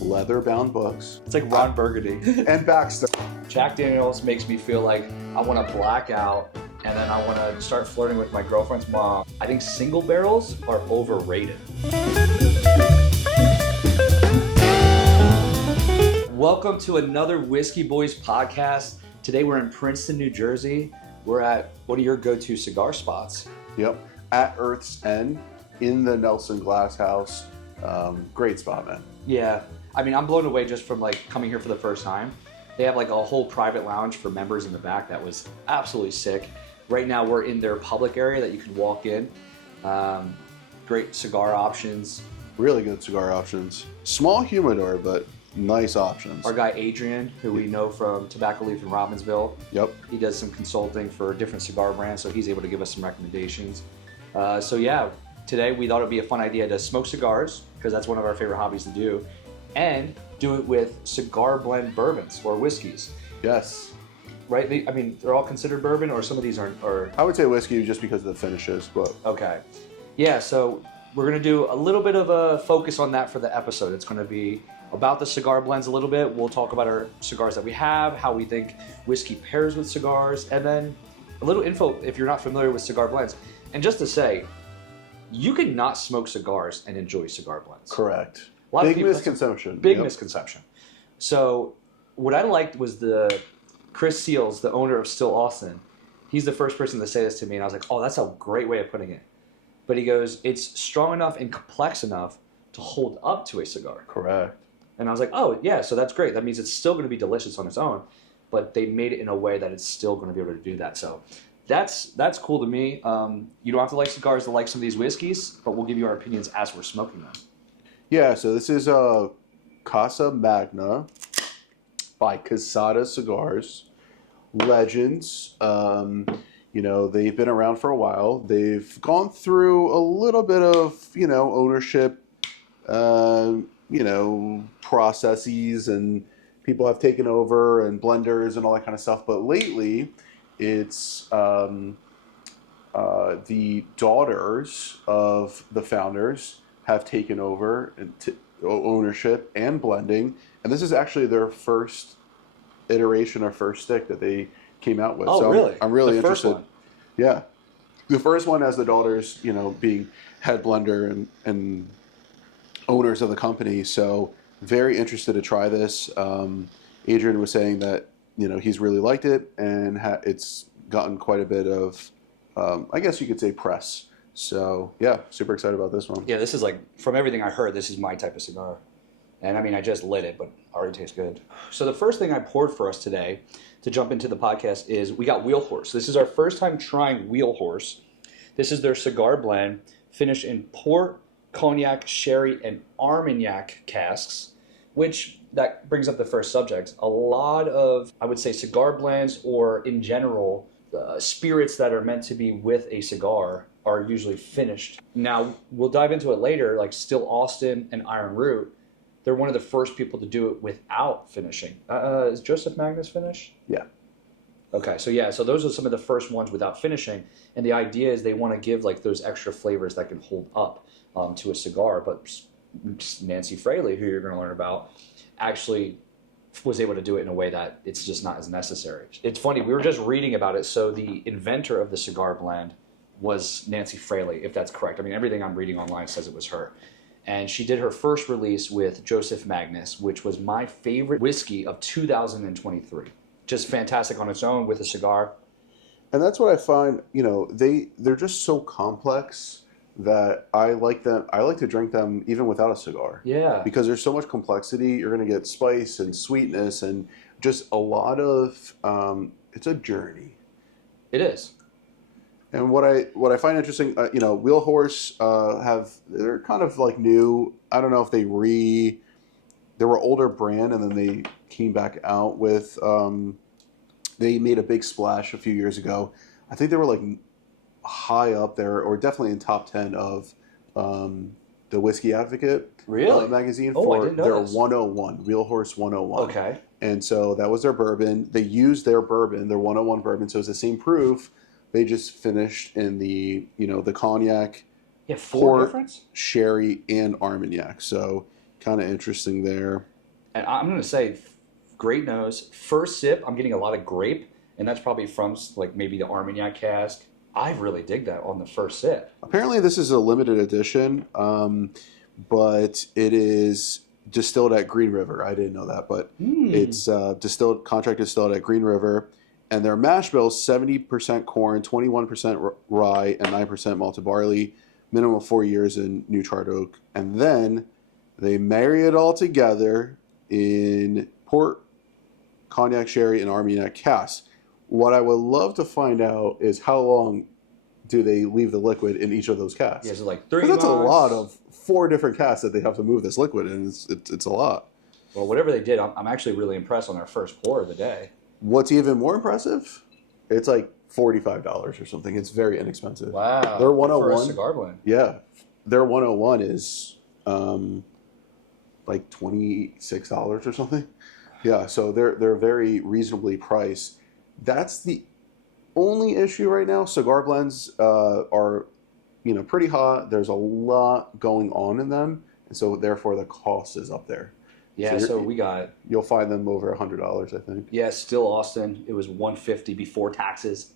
leather-bound books. It's like Ron Burgundy. And Baxter. Jack Daniels makes me feel like I want to black out and then I want to start flirting with my girlfriend's mom. I think single barrels are overrated. Welcome to another Whisky Boys Podcast. Today we're in Princeton, New Jersey. We're at one of your go-to cigar spots. Yep, at Earth's End in the Nelson Glass House. Great spot, man. Yeah, I mean, I'm blown away just from like coming here for the first time. They have like a whole private lounge for members in the back that was absolutely sick. Right now we're in their public area that you can walk in. Great cigar options. Really good cigar options. Small humidor, but nice options. Our guy Adrian, who we know from Tobacco Leaf in Robbinsville. Yep. He does some consulting for different cigar brands, so he's able to give us some recommendations. So yeah, today we thought it'd be a fun idea to smoke cigars, because that's one of our favorite hobbies to do, and do it with cigar blend bourbons or whiskeys. Yes. Right? I mean, they're all considered bourbon, or some of these aren't? Or I would say whiskey just because of the finishes, but... Okay. Yeah, so we're going to do a little bit of a focus on that for the episode. It's going to be about the cigar blends a little bit. We'll talk about our cigars that we have, how we think whiskey pairs with cigars, and then a little info if you're not familiar with cigar blends. And just to say, you can not smoke cigars and enjoy cigar blends. Correct. Big misconception. Big misconception. So what I liked was the Chris Seals, the owner of Still Austin. He's the first person to say this to me, and I was like, oh, that's a great way of putting it. But he goes, it's strong enough and complex enough to hold up to a cigar. Correct. And I was like, oh, yeah, so that's great. That means it's still going to be delicious on its own, but they made it in a way that it's still going to be able to do that. So that's cool to me. You don't have to like cigars to like some of these whiskeys, but we'll give you our opinions as we're smoking them. Yeah, so this is Casa Magna by Quesada Cigars. Legends. They've been around for a while. They've gone through a little bit of, ownership, processes, and people have taken over, and blenders and all that kind of stuff. But lately, it's the daughters of the founders have taken over ownership and blending. And this is actually their first iteration or first stick that they came out with. Oh, so really? I'm really the first interested. One. Yeah. The first one has the daughters, being head blender and owners of the company. So very interested to try this. Adrian was saying that, he's really liked it, and it's gotten quite a bit of, I guess you could say, press. So yeah, super excited about this one. Yeah, this is like, from everything I heard, this is my type of cigar. And I mean, I just lit it, but it already tastes good. So the first thing I poured for us today to jump into the podcast is we got Wheel Horse. This is our first time trying Wheel Horse. This is their cigar blend finished in port, cognac, sherry, and Armagnac casks, which that brings up the first subject. A lot of, I would say, cigar blends, or in general, spirits that are meant to be with a cigar are usually finished. Now, we'll dive into it later, like Still Austin and Iron Root. They're one of the first people to do it without finishing. Is Joseph Magnus finished? Yeah. Okay, so those are some of the first ones without finishing. And the idea is they want to give like those extra flavors that can hold up to a cigar. But Nancy Fraley, who you're going to learn about, actually was able to do it in a way that it's just not as necessary. It's funny, we were just reading about it. So the inventor of the cigar blend was Nancy Fraley, if that's correct. I mean, everything I'm reading online says it was her. And she did her first release with Joseph Magnus, which was my favorite whiskey of 2023. Just fantastic on its own with a cigar. And that's what I find, they're just so complex that I like them. I like to drink them even without a cigar. Yeah. Because there's so much complexity. You're going to get spice and sweetness and just a lot of, it's a journey. It is. And what I find interesting, Wheel Horse they're kind of like new. I don't know if they were older brand, and then they came back out with, they made a big splash a few years ago. I think they were like high up there, or definitely in top 10 of the Whiskey Advocate magazine for their 101, Wheel Horse 101. Okay. And so that was their bourbon. They used their bourbon, their 101 bourbon, so it's the same proof. They just finished in the cognac, four difference? Sherry, and Armagnac. So kind of interesting there. And I'm going to say, great nose. First sip, I'm getting a lot of grape, and that's probably from like maybe the Armagnac cask. I really dig that on the first sip. Apparently, this is a limited edition, but it is distilled at Green River. I didn't know that, but it's contract distilled at Green River. And their mash bill is 70% corn, 21% rye, and 9% malted barley. Minimum of 4 years in new charred oak. And then they marry it all together in port, cognac, sherry, and Armagnac casks. What I would love to find out is how long do they leave the liquid in each of those casks? Yeah, so like 3 months. That's months. A lot of 4 different casks that they have to move this liquid in. It's a lot. Well, whatever they did, I'm actually really impressed on their first pour of the day. What's even more impressive, it's like $45 or something. It's very inexpensive. Wow. Their 101 for a cigar blend. Yeah. Their 101 is like $26 or something. Yeah, so they're very reasonably priced. That's the only issue right now. Cigar blends are, pretty hot. There's a lot going on in them, and so therefore the cost is up there. Yeah, so we got... You'll find them over $100, I think. Yeah, still Austin. It was $150 before taxes.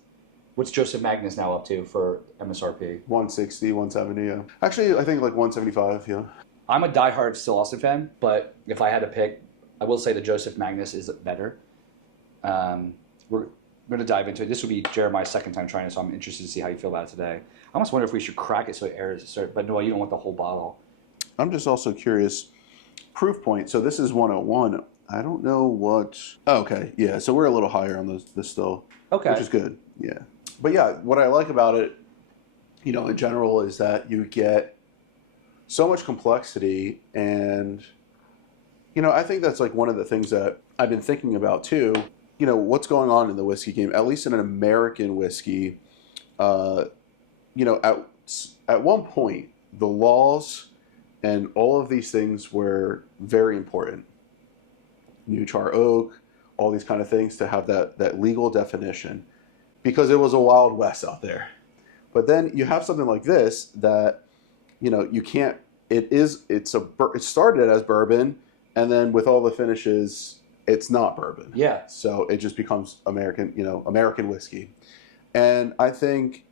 What's Joseph Magnus now up to for MSRP? $160, $170, yeah. Actually, I think like $175, yeah. I'm a diehard still Austin fan, but if I had to pick, I will say the Joseph Magnus is better. We're going to dive into it. This will be Jeremiah's second time trying it, so I'm interested to see how you feel about it today. I almost wonder if we should crack it so it airs, but no, you don't want the whole bottle. I'm just also curious. Proof point. So this is 101. I don't know what... Oh, okay, yeah. So we're a little higher on this still. Okay. Which is good, yeah. But yeah, what I like about it, in general, is that you get so much complexity, and, I think that's like one of the things that I've been thinking about too. What's going on in the whiskey game, at least in an American whiskey, at one point, the laws and all of these things were very important. New char oak, all these kind of things to have that legal definition, because it was a wild west out there. But then you have something like this that, you can't, it started as bourbon, and then with all the finishes, it's not bourbon. Yeah. So it just becomes American whiskey. And I think,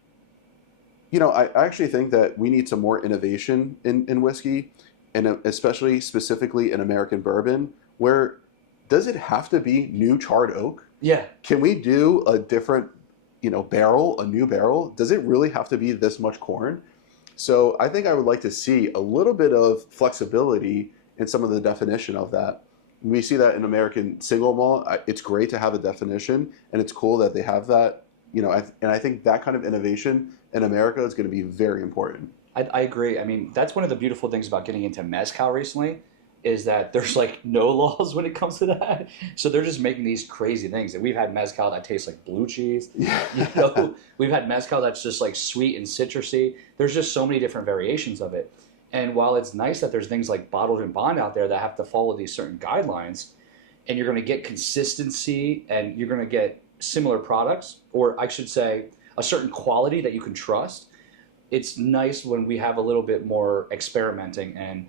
I actually think that we need some more innovation in whiskey, and especially specifically in American bourbon, where does it have to be new charred oak? Yeah. Can we do a different, barrel, a new barrel? Does it really have to be this much corn? So I think I would like to see a little bit of flexibility in some of the definition of that. We see that in American single malt. It's great to have a definition, and it's cool that they have that. And I think that kind of innovation in America is going to be very important. I agree. I mean, that's one of the beautiful things about getting into mezcal recently, is that there's like no laws when it comes to that. So they're just making these crazy things. And we've had mezcal that tastes like blue cheese. We've had mezcal that's just like sweet and citrusy. There's just so many different variations of it. And while it's nice that there's things like bottled and bond out there that have to follow these certain guidelines, and you're going to get consistency and you're going to get similar products, or I should say a certain quality that you can trust, it's nice when we have a little bit more experimenting, and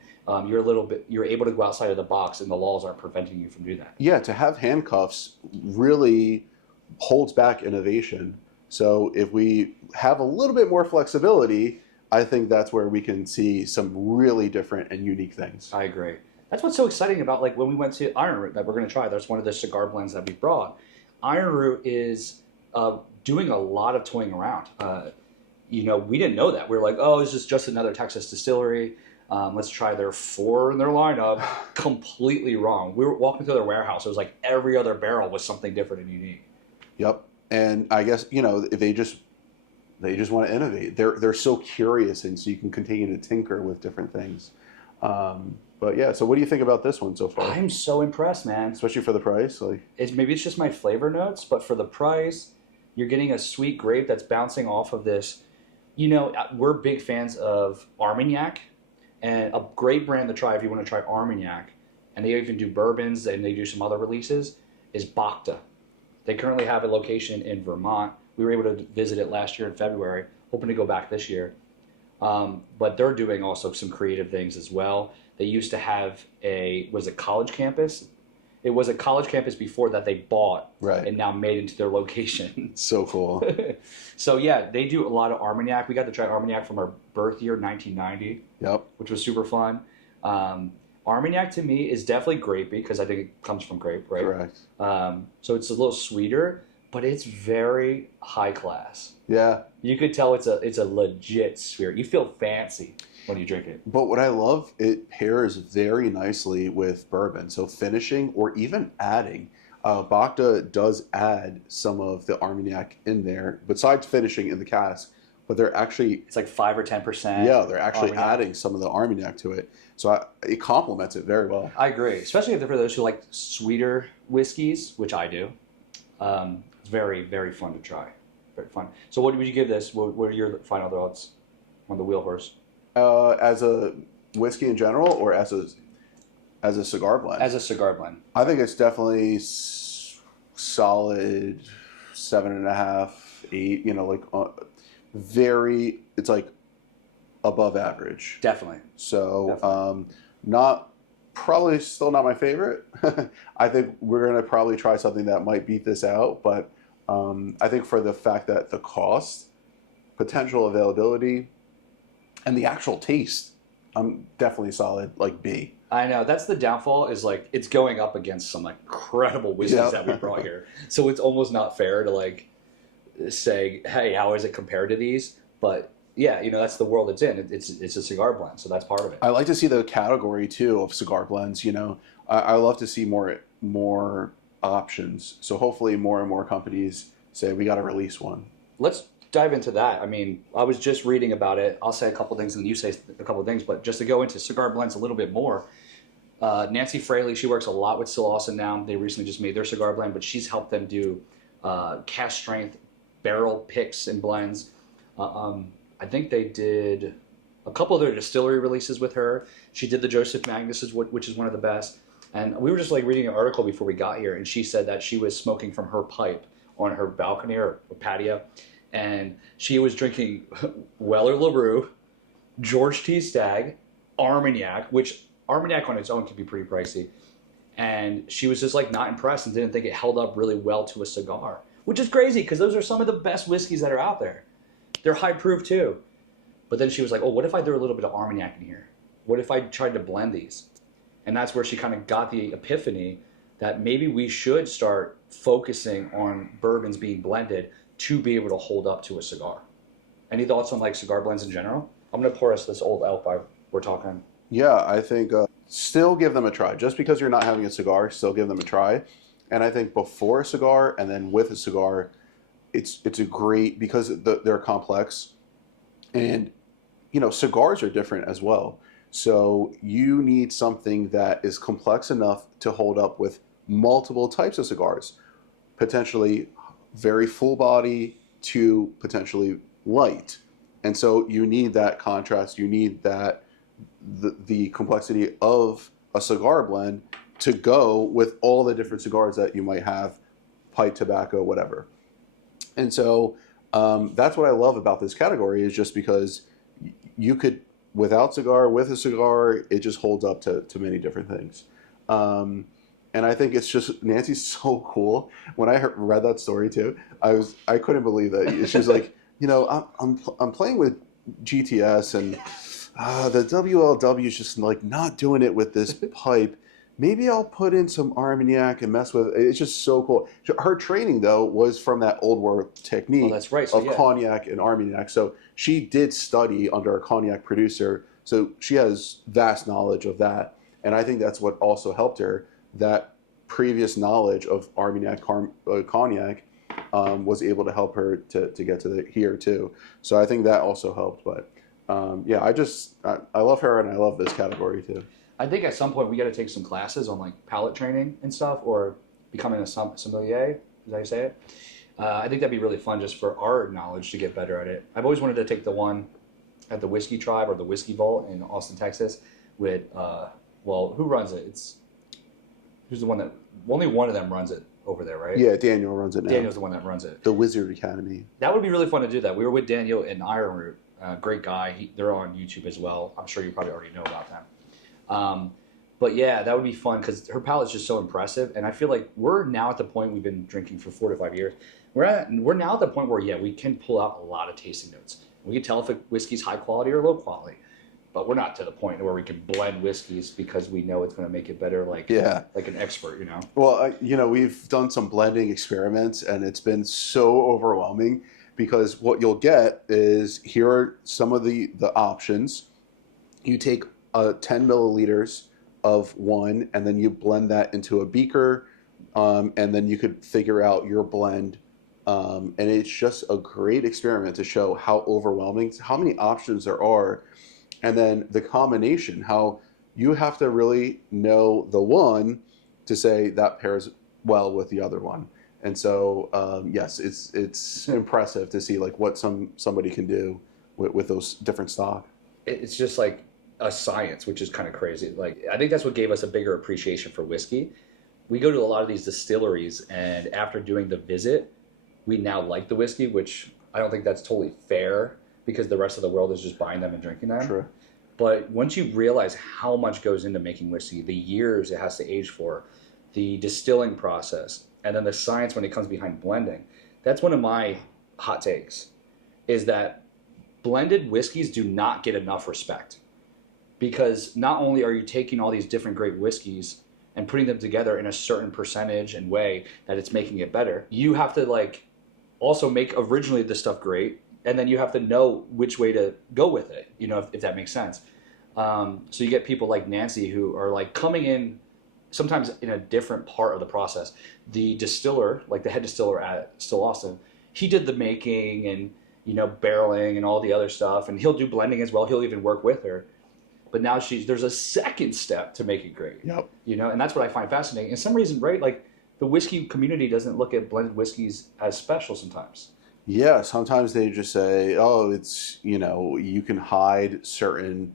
you're able to go outside of the box, and the laws aren't preventing you from doing that. Yeah, to have handcuffs really holds back innovation. So if we have a little bit more flexibility, I think that's where we can see some really different and unique things. I agree. That's what's so exciting about like when we went to Iron Root that we're going to try. That's one of the cigar blends that we brought. Iron Root is doing a lot of toying around. We didn't know that. We were like, oh, this is just another Texas distillery. Let's try their 4 in their lineup. Completely wrong. We were walking through their warehouse. It was like every other barrel was something different and unique. Yep. And I guess, if they just want to innovate. They're so curious, and so you can continue to tinker with different things. But yeah, so what do you think about this one so far? I'm so impressed, man. Especially for the price. Maybe it's just my flavor notes, but for the price, you're getting a sweet grape that's bouncing off of this. We're big fans of Armagnac, and a great brand to try if you want to try Armagnac, and they even do bourbons and they do some other releases, is Bacta. They currently have a location in Vermont. We were able to visit it last year in February, hoping to go back this year. But they're doing also some creative things as well. They used to have was it college campus? It was a college campus before that they bought and now made into their location. So cool. So yeah, they do a lot of Armagnac. We got to try Armagnac from our birth year, 1990. Yep. Which was super fun. Armagnac to me is definitely grapey because I think it comes from grape, right? Correct. So it's a little sweeter, but it's very high class. Yeah. You could tell it's a legit spirit. You feel fancy when you drink it. But what I love, it pairs very nicely with bourbon. So finishing or even adding. Bacta does add some of the Armagnac in there, besides finishing in the cask. But they're actually... It's like 5 or 10%. Yeah, they're actually Armagnac. adding some of the Armagnac to it. So it complements it very well. I agree. Especially for those who like sweeter whiskeys, which I do. It's very, very fun to try. Very fun. So what would you give this? What are your final thoughts on the Wheelhorse? As a whiskey in general, or as a cigar blend? As a cigar blend. I think it's definitely solid 7.5, 8. You know, like it's like above average. Definitely. So probably still not my favorite. I think we're gonna probably try something that might beat this out, but I think for the fact that the cost, potential availability, and the actual taste, I'm definitely solid, like B. I know, that's the downfall, is like it's going up against some like incredible whiskeys that we brought here. So it's almost not fair to like say, hey, how is it compared to these? But yeah, you know, that's the world it's in. It's a cigar blend, so that's part of it. I like to see the category too of cigar blends. You know, I love to see more options. So hopefully more and more companies say we got to release one. Let's dive into that. I mean, I was just reading about it. I'll say a couple things and then you say a couple things, but just to go into cigar blends a little bit more, Nancy Fraley, she works a lot with Still Awesome now. They recently just made their cigar blend, but she's helped them do cask strength barrel picks and blends. I think they did a couple of their distillery releases with her. She did the Joseph Magnus, which is one of the best. And we were just like reading an article before we got here, and she said that she was smoking from her pipe on her balcony or patio, and she was drinking Weller LaRue, George T. Stagg, Armagnac, which Armagnac on its own can be pretty pricey. And she was just like not impressed and didn't think it held up really well to a cigar, which is crazy because those are some of the best whiskeys that are out there. They're high proof too. But then she was like, oh, what if I threw a little bit of Armagnac in here? What if I tried to blend these? And that's where she kind of got the epiphany that maybe we should start focusing on bourbons being blended to be able to hold up to a cigar. Any thoughts on like cigar blends in general? I'm going to pour us this Old Elk we're talking. Yeah, I think still give them a try. Just because you're not having a cigar, still give them a try. And I think before a cigar and then with a cigar, it's a great, because they're complex. And, you know, cigars are different as well. So you need something that is complex enough to hold up with multiple types of cigars. Potentially very full body to potentially light. And so you need that contrast. You need that the complexity of a cigar blend to go with all the different cigars that you might have, pipe, tobacco, whatever. And so that's what I love about this category, is just because you could, without cigar, with a cigar, it just holds up to many different things. And I think it's just, Nancy's so cool. When I read that story too, I couldn't believe that. She was like, you know, I'm playing with GTS and the WLW is just like not doing it with this pipe. Maybe I'll put in some Armagnac and mess with it. It's just so cool. Her training, though, was from that old world technique of cognac and Armagnac. So she did study under a cognac producer. So she has vast knowledge of that. And I think that's what also helped her. That previous knowledge of Armagnac cognac was able to help her to get to here, too. So I think that also helped. But, yeah, I love her, and I love this category, too. I think at some point we got to take some classes on like palate training and stuff, or becoming a sommelier. Is that how you say it? I think that'd be really fun just for our knowledge to get better at it. I've always wanted to take the one at the Whiskey Tribe or the Whiskey Vault in Austin, Texas. With well, who runs it? Who's the one that? Only one of them runs it over there, right? Yeah, Daniel runs it now. Daniel's the one that runs it. The Wizard Academy. That would be really fun to do that. We were with Daniel in Iron Root Great guy. They're on YouTube as well. I'm sure you probably already know about them. But yeah, that would be fun because her palate is just so impressive. And I feel like we're now at the point, we've been drinking for 4 to 5 years. We're now at the point where, yeah, we can pull out a lot of tasting notes. We can tell if a whiskey's high quality or low quality. But we're not to the point where we can blend whiskeys because we know it's going to make it better, like an expert, you know? Well, we've done some blending experiments, and it's been so overwhelming because what you'll get is, here are some of the options. You take 10 milliliters of one, and then you blend that into a beaker, and then you could figure out your blend. And it's just a great experiment to show how overwhelming, how many options there are. And then the combination, how you have to really know the one to say that pairs well with the other one. And so, yes, it's impressive to see like what somebody can do with those different stock. It's just like a science, which is kind of crazy. Like, I think that's what gave us a bigger appreciation for whiskey. We go to a lot of these distilleries, and after doing the visit, we now like the whiskey, which I don't think that's totally fair because the rest of the world is just buying them and drinking them. True. But once you realize how much goes into making whiskey, the years it has to age for, the distilling process, and then the science when it comes behind blending, that's one of my hot takes, is that blended whiskeys do not get enough respect. Because not only are you taking all these different great whiskeys and putting them together in a certain percentage and way that it's making it better, you have to like also make originally the stuff great, and then you have to know which way to go with it, if that makes sense. So you get people like Nancy who are like coming in sometimes in a different part of the process. The distiller, like the head distiller at Still Austin, he did the making and, barreling and all the other stuff, and he'll do blending as well. He'll even work with her. But now there's a second step to make it great. Yep. And that's what I find fascinating. And some reason, right, like the whiskey community doesn't look at blended whiskeys as special sometimes. Yeah, sometimes they just say, oh, it's, you can hide certain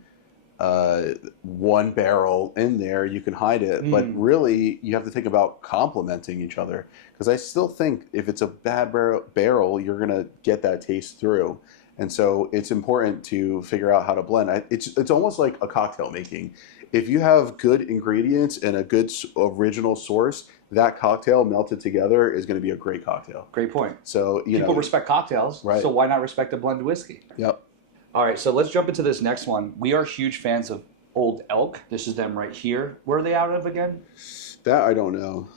one barrel in there, you can hide it. But really, you have to think about complementing each other. Because I still think if it's a bad barrel, you're going to get that taste through. And so it's important to figure out how to blend. It's almost like a cocktail making. If you have good ingredients and a good original source, that cocktail melted together is going to be a great cocktail. Great point. So people respect cocktails, right? So why not respect a blended whiskey? Yep. All right, so let's jump into this next one. We are huge fans of Old Elk. This is them right here. Where are they out of again? That I don't know.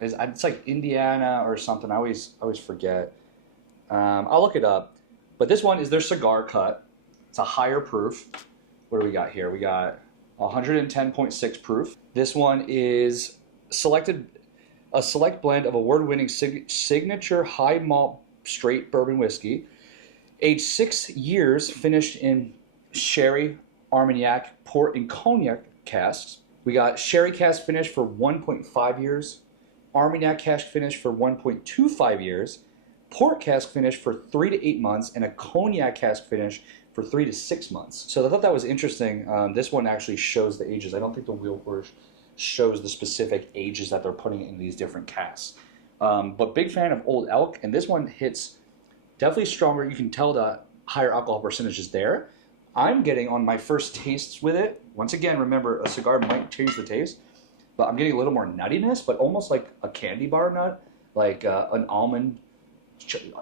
It's like Indiana or something. I always forget. I'll look it up. But this one is their cigar cut. It's a higher proof. What do we got here? We got 110.6 proof. This one is a select blend of award-winning signature high malt straight bourbon whiskey, aged 6 years, finished in sherry, Armagnac, port, and cognac casks. We got sherry cask finish for 1.5 years, Armagnac cask finish for 1.25 years, port cask finish for 3 to 8 months, and a cognac cask finish for 3 to 6 months. So I thought that was interesting. This one actually shows the ages. I don't think the wheel horse shows the specific ages that they're putting in these different casks. But big fan of Old Elk, and this one hits definitely stronger. You can tell the higher alcohol percentage is there. I'm getting on my first tastes with it. Once again, remember, a cigar might change the taste, but I'm getting a little more nuttiness, but almost like a candy bar nut, like an almond,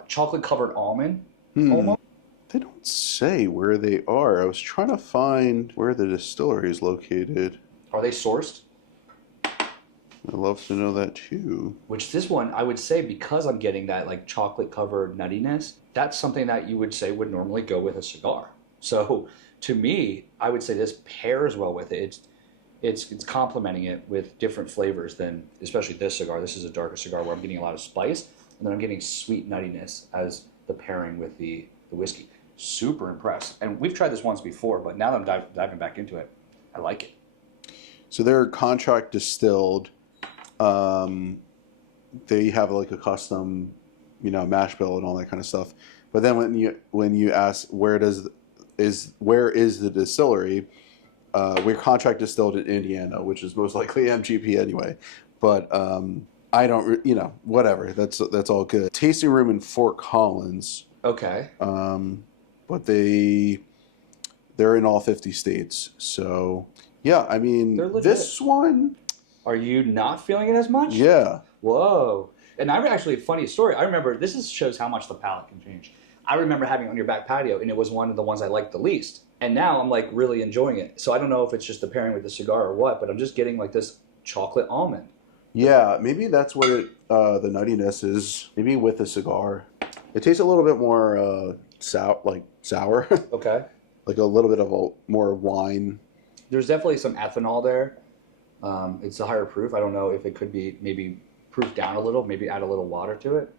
chocolate-covered almond, almost. They don't say where they are. I was trying to find where the distillery is located. Are they sourced? I'd love to know that too. Which this one, I would say, because I'm getting that like chocolate-covered nuttiness, that's something that you would say would normally go with a cigar. So to me, I would say this pairs well with it. It's complementing it with different flavors than, especially this cigar. This is a darker cigar where I'm getting a lot of spice, and then I'm getting sweet nuttiness as the pairing with the whiskey. Super impressed. And we've tried this once before, but now that I'm diving back into it, I like it. So they're contract distilled. They have like a custom, mash bill and all that kind of stuff. But then when you ask where is the distillery, we're contract distilled in Indiana, which is most likely MGP anyway. But I don't, whatever. That's all good. Tasting room in Fort Collins. Okay. but they're in all 50 states. So yeah, I mean, this one. Are you not feeling it as much? Yeah. Whoa. And I actually, funny story. I remember shows how much the palate can change. I remember having it on your back patio, and it was one of the ones I liked the least. And now I'm like really enjoying it. So I don't know if it's just the pairing with the cigar or what, but I'm just getting like this chocolate almond. Yeah, maybe that's what the nuttiness is. Maybe with the cigar, it tastes a little bit more sour. Okay. Like a little bit of more wine. There's definitely some ethanol there. It's a higher proof. I don't know if it could be maybe proof down a little, maybe add a little water to it.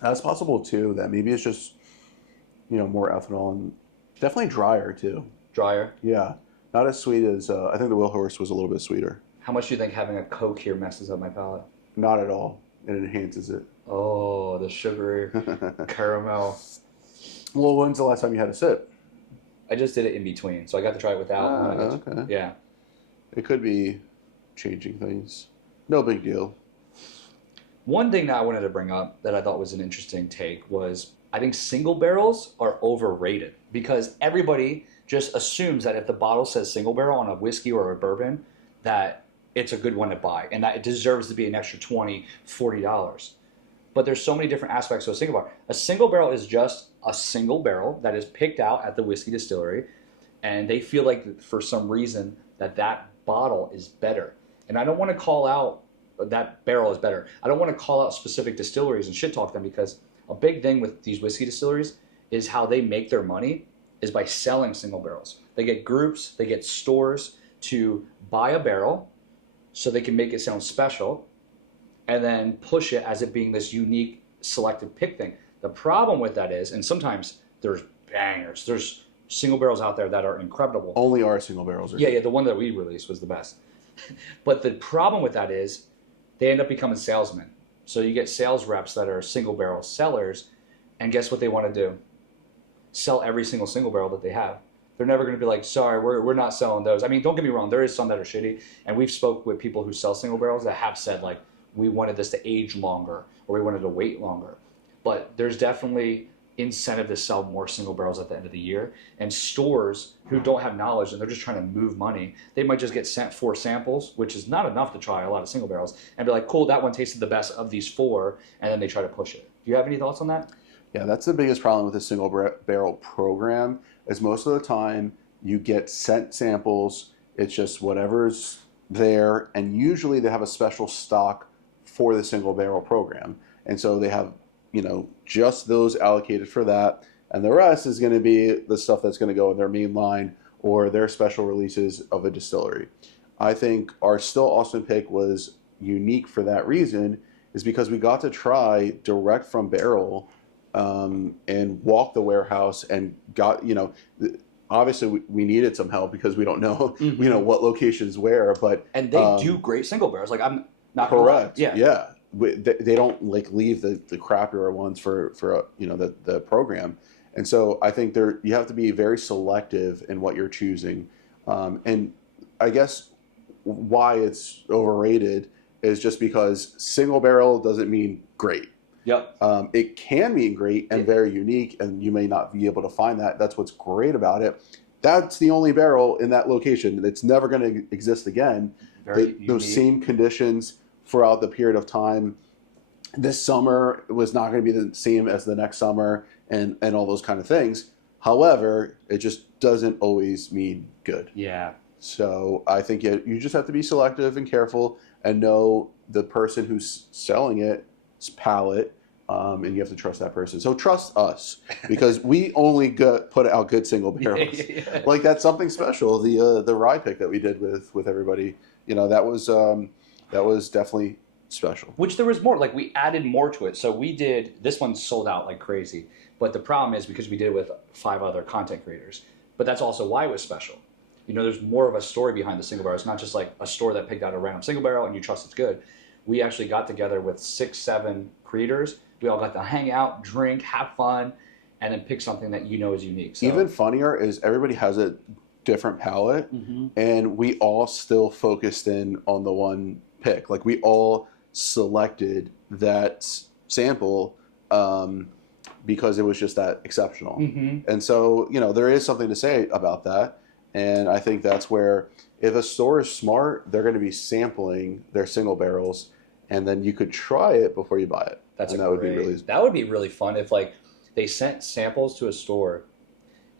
That's possible too. That maybe it's just, more ethanol and definitely drier too. Drier? Yeah. Not as sweet as, I think the Will Horse was a little bit sweeter. How much do you think having a Coke here messes up my palate? Not at all. It enhances it. Oh, the sugary caramel. Well, when's the last time you had a sip? I just did it in between, so I got to try it without. Okay. Yeah. It could be changing things. No big deal. One thing that I wanted to bring up that I thought was an interesting take was I think single barrels are overrated because everybody just assumes that if the bottle says single barrel on a whiskey or a bourbon, that it's a good one to buy and that it deserves to be an extra $20, $40. But there's so many different aspects to a single barrel. A single barrel is just a single barrel that is picked out at the whiskey distillery, and they feel like for some reason that bottle is better. And I don't want to call out that barrel is better. I don't want to call out specific distilleries and shit talk them because a big thing with these whiskey distilleries is how they make their money is by selling single barrels. They get groups, they get stores to buy a barrel so they can make it sound special and then push it as it being this unique selective pick thing. The problem with that is, and sometimes there's bangers, there's single barrels out there that are incredible. Only our single barrels are Yeah, the one that we released was the best. But the problem with that is they end up becoming salesmen. So you get sales reps that are single barrel sellers, and guess what they want to do? Sell every single barrel that they have. They're never going to be like, sorry, we're not selling those. I mean, don't get me wrong, there is some that are shitty, and we've spoke with people who sell single barrels that have said, like, we wanted this to age longer, or we wanted to wait longer. But there's definitely incentive to sell more single barrels at the end of the year, and stores who don't have knowledge and they're just trying to move money, they might just get sent 4 samples, which is not enough to try a lot of single barrels, and be like, cool, that one tasted the best of these 4, and then they try to push it. Do you have any thoughts on that? Yeah, that's the biggest problem with the single barrel program is most of the time you get sent samples, it's just whatever's there, and usually they have a special stock for the single barrel program, and so they have just those allocated for that, and the rest is going to be the stuff that's going to go in their main line or their special releases of a distillery. I think our Still Austin pick was unique for that reason, is because we got to try direct from barrel and walk the warehouse and got, obviously we needed some help because we don't know, what locations where, but. And they do great single barrels. Like, I'm not correct. Yeah. They don't leave the crappier ones for the program, and so I think you have to be very selective in what you're choosing, and I guess why it's overrated is just because single barrel doesn't mean great. Yep. It can mean great and very unique, and you may not be able to find that. That's what's great about it. That's the only barrel in that location. It's never going to exist again. Those same conditions throughout the period of time. This summer was not going to be the same as the next summer and all those kind of things. However, it just doesn't always mean good. Yeah. So I think you just have to be selective and careful and know the person who's selling it's palate, and you have to trust that person. So trust us because we only put out good single barrels. Yeah. Like that's something special. The rye pick that we did with everybody, that was definitely special. Which there was more, like we added more to it. So this one sold out like crazy. But the problem is because we did it with 5 other content creators. But that's also why it was special. There's more of a story behind the single barrel. It's not just like a store that picked out a random single barrel and you trust it's good. We actually got together with 6, 7 creators. We all got to hang out, drink, have fun, and then pick something that is unique. So, even funnier is everybody has a different palate, and we all still focused in on the one pick. Like we all selected that sample because it was just that exceptional. Mm-hmm. And so, there is something to say about that. And I think that's where, if a store is smart, they're going to be sampling their single barrels, and then you could try it before you buy it. That would be really fun if like they sent samples to a store,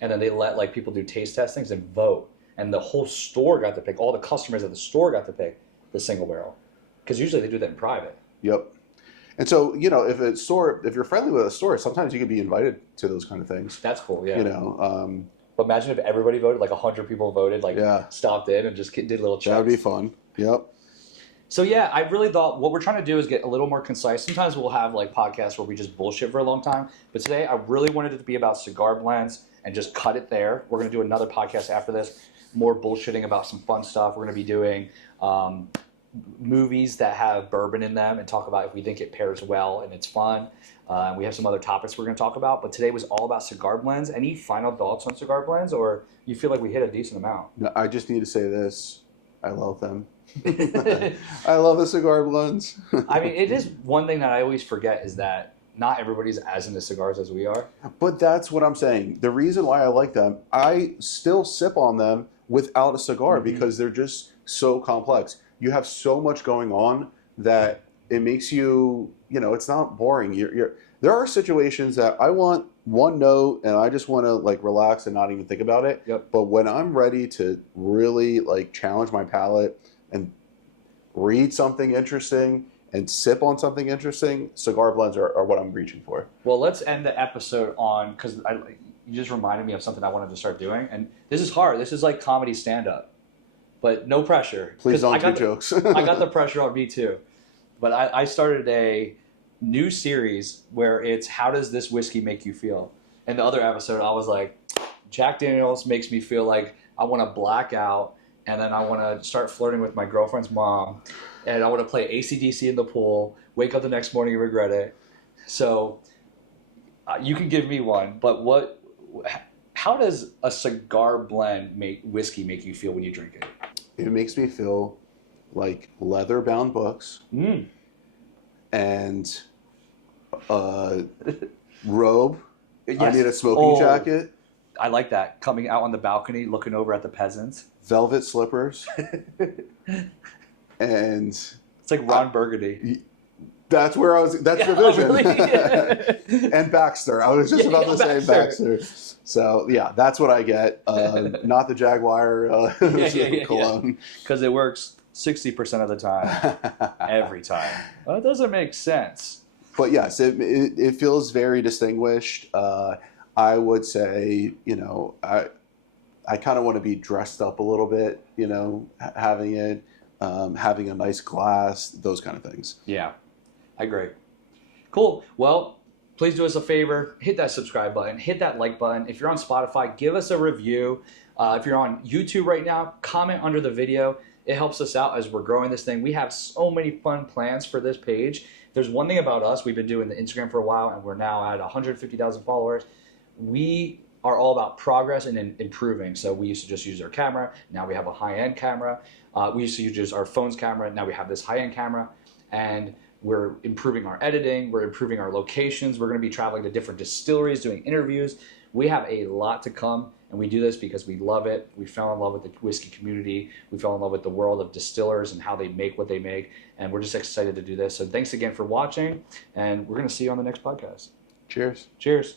and then they let like people do taste testings and vote, and the whole store got to pick. All the customers at the store got to pick the single barrel, because usually they do that in private. Yep. And so, if you're friendly with a store, sometimes you could be invited to those kind of things. That's cool. Yeah. But imagine if everybody voted, like 100 people voted, stopped in and just did little checks. That would be fun. Yep. So yeah, I really thought what we're trying to do is get a little more concise. Sometimes we'll have like podcasts where we just bullshit for a long time, but today I really wanted it to be about cigar blends and just cut it there. We're going to do another podcast after this, more bullshitting about some fun stuff. We're going to be doing movies that have bourbon in them and talk about if we think it pairs well and it's fun. We have some other topics we're going to talk about, but today was all about cigar blends. Any final thoughts on cigar blends, or you feel like we hit a decent amount? No, I just need to say this. I love them. I love the cigar blends. I mean, it is one thing that I always forget is that not everybody's as into cigars as we are. But that's what I'm saying. The reason why I like them, I still sip on them without a cigar because they're just so complex. You have so much going on that it makes you, it's not boring. There are situations that I want one note and I just want to like relax and not even think about it. Yep. But when I'm ready to really like challenge my palate and read something interesting and sip on something interesting, cigar blends are what I'm reaching for. Well, let's end the episode on, because you just reminded me of something I wanted to start doing. And this is hard. This is like comedy stand-up. But no pressure. Please don't do jokes. I got the pressure on me too. But I started a new series where it's how does this whiskey make you feel? In the other episode, I was like, Jack Daniels makes me feel like I want to black out, and then I want to start flirting with my girlfriend's mom, and I want to play AC/DC in the pool, wake up the next morning and regret it. So you can give me one, but how does a cigar blend whiskey make you feel when you drink it? It makes me feel like leather-bound books and a robe. Yes. I need a smoking jacket. I like that. Coming out on the balcony, looking over at the peasants. Velvet slippers. And it's like Ron Burgundy. That's where I was. That's your vision. Really? And Baxter. I was just about to say Baxter. So yeah, that's what I get. Not the Jaguar cologne. Because it works 60% of the time, every time. Well, that doesn't make sense. But yes, it feels very distinguished. I would say, I kind of want to be dressed up a little bit, having it, having a nice glass, those kind of things. Yeah, I agree. Cool. Well, please do us a favor. Hit that subscribe button. Hit that like button. If you're on Spotify, give us a review. If you're on YouTube right now, comment under the video. It helps us out as we're growing this thing. We have so many fun plans for this page. There's one thing about us. We've been doing the Instagram for a while, and we're now at 150,000 followers. We are all about progress and improving. So we used to just use our camera. Now we have a high-end camera. We used to use just our phone's camera. Now we have this high-end camera. And we're improving our editing. We're improving our locations. We're going to be traveling to different distilleries, doing interviews. We have a lot to come. And we do this because we love it. We fell in love with the whiskey community. We fell in love with the world of distillers and how they make what they make. And we're just excited to do this. So thanks again for watching. And we're going to see you on the next podcast. Cheers. Cheers.